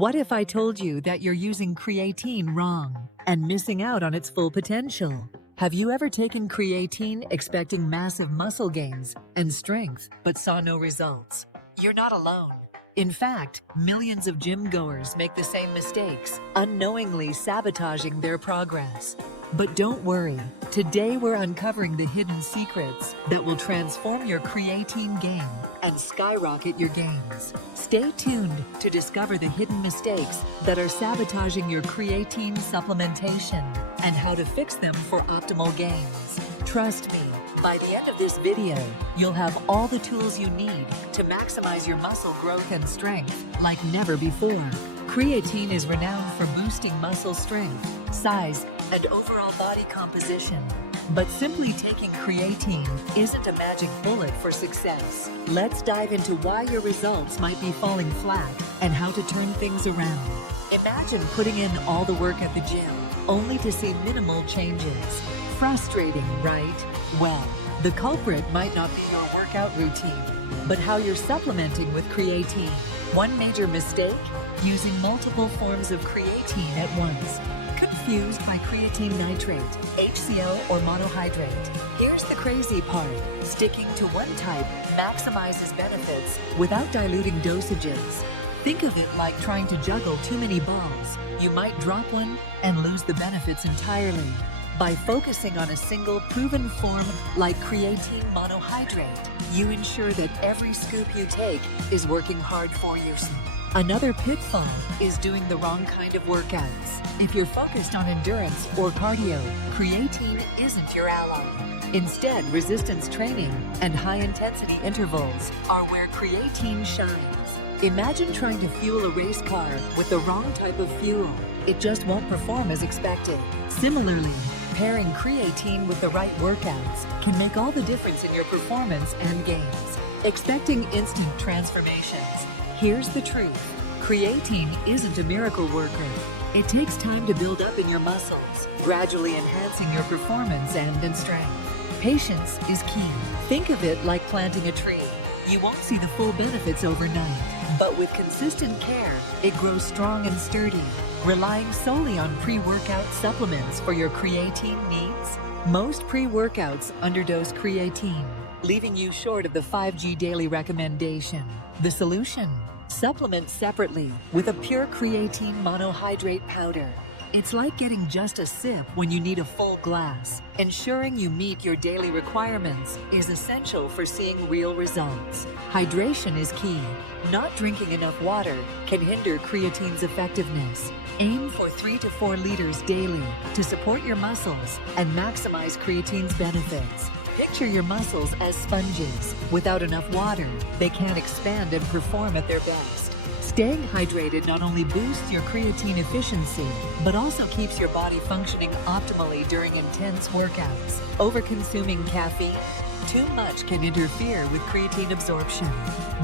What if I told you that you're using creatine wrong and missing out on its full potential? Have you ever taken creatine expecting massive muscle gains and strength but saw no results? You're not alone. In fact, millions of gym goers make the same mistakes, unknowingly sabotaging their progress. But don't worry, today we're uncovering the hidden secrets that will transform your creatine game and skyrocket your gains. Stay tuned to discover the hidden mistakes that are sabotaging your creatine supplementation and how to fix them for optimal gains. Trust me, by the end of this video, you'll have all the tools you need to maximize your muscle growth and strength like never before. Creatine is renowned for boosting muscle strength, size, and overall body composition. But simply taking creatine isn't a magic bullet for success. Let's dive into why your results might be falling flat and how to turn things around. Imagine putting in all the work at the gym, only to see minimal changes. Frustrating, right? Well, the culprit might not be your workout routine, but how you're supplementing with creatine. One major mistake? Using multiple forms of creatine at once. Confused by creatine nitrate, HCl, or monohydrate. Here's the crazy part. Sticking to one type maximizes benefits without diluting dosages. Think of it like trying to juggle too many balls. You might drop one and lose the benefits entirely. By focusing on a single proven form like creatine monohydrate, you ensure that every scoop you take is working hard for you. Another pitfall is doing the wrong kind of workouts. If you're focused on endurance or cardio, creatine isn't your ally. Instead, resistance training and high-intensity intervals are where creatine shines. Imagine trying to fuel a race car with the wrong type of fuel. It just won't perform as expected. Similarly, pairing creatine with the right workouts can make all the difference in your performance and gains. Expecting instant transformations. Here's the truth. Creatine isn't a miracle worker. It takes time to build up in your muscles, gradually enhancing your performance and strength. Patience is key. Think of it like planting a tree. You won't see the full benefits overnight, but with consistent care, it grows strong and sturdy. Relying solely on pre-workout supplements for your creatine needs? Most pre-workouts underdose creatine, leaving you short of the 5G daily recommendation. The solution? Supplement separately with a pure creatine monohydrate powder. It's like getting just a sip when you need a full glass. Ensuring you meet your daily requirements is essential for seeing real results. Hydration is key. Not drinking enough water can hinder creatine's effectiveness. Aim for 3 to 4 liters daily to support your muscles and maximize creatine's benefits. Picture your muscles as sponges. Without enough water, they can't expand and perform at their best. Staying hydrated not only boosts your creatine efficiency, but also keeps your body functioning optimally during intense workouts. Overconsuming caffeine? Too much can interfere with creatine absorption.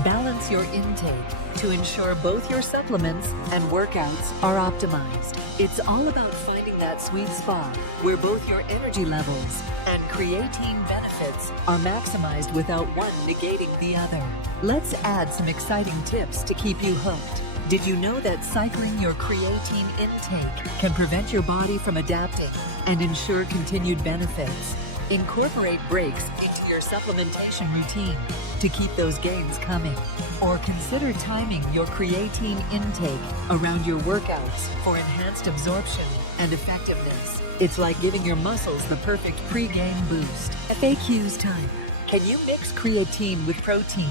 Balance your intake to ensure both your supplements and workouts are optimized. It's all about finding that sweet spot where both your energy levels and creatine benefits are maximized without one negating the other. Let's add some exciting tips to keep you hooked. Did you know that cycling your creatine intake can prevent your body from adapting and ensure continued benefits? Incorporate breaks into your supplementation routine to keep those gains coming. Or consider timing your creatine intake around your workouts for enhanced absorption and effectiveness. It's like giving your muscles the perfect pre-game boost. FAQs time. Can you mix creatine with protein?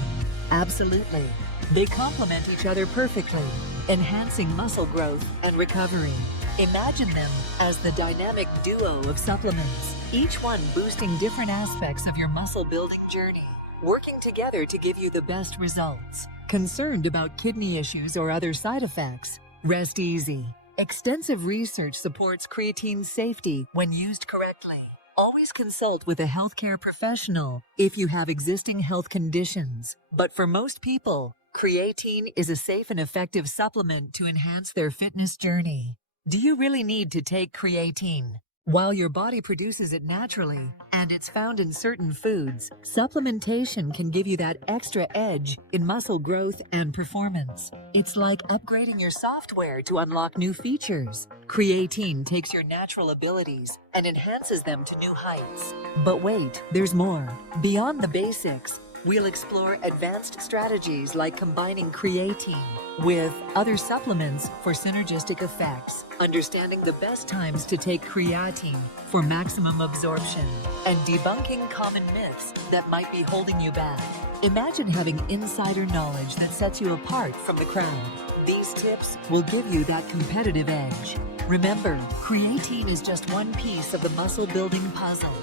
Absolutely. They complement each other perfectly, enhancing muscle growth and recovery. Imagine them as the dynamic duo of supplements, each one boosting different aspects of your muscle building journey, working together to give you the best results. Concerned about kidney issues or other side effects? Rest easy. Extensive research supports creatine's safety when used correctly. Always consult with a healthcare professional if you have existing health conditions. But for most people, creatine is a safe and effective supplement to enhance their fitness journey. Do you really need to take creatine? While your body produces it naturally, and it's found in certain foods, supplementation can give you that extra edge in muscle growth and performance. It's like upgrading your software to unlock new features. Creatine takes your natural abilities and enhances them to new heights. But wait, there's more. Beyond the basics, we'll explore advanced strategies like combining creatine with other supplements for synergistic effects, understanding the best times to take creatine for maximum absorption, and debunking common myths that might be holding you back. Imagine having insider knowledge that sets you apart from the crowd. These tips will give you that competitive edge. Remember, creatine is just one piece of the muscle-building puzzle.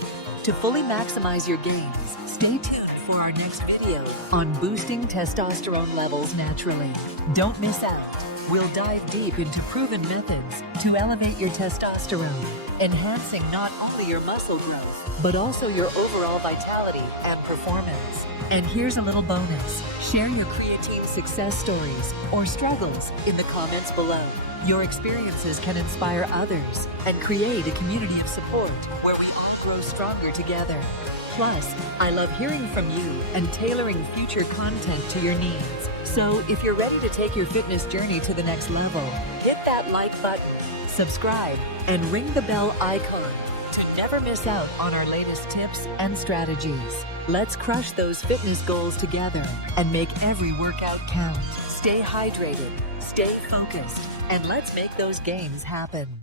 To fully maximize your gains, stay tuned for our next video on boosting testosterone levels naturally. Don't miss out. We'll dive deep into proven methods to elevate your testosterone, enhancing not only your muscle growth, but also your overall vitality and performance. And here's a little bonus. Share your creatine success stories or struggles in the comments below. Your experiences can inspire others and create a community of support where we all grow stronger together. Plus, I love hearing from you and tailoring future content to your needs. So if you're ready to take your fitness journey to the next level, hit that like button, subscribe, and ring the bell icon to never miss out on our latest tips and strategies. Let's crush those fitness goals together and make every workout count. Stay hydrated, stay focused, and let's make those gains happen.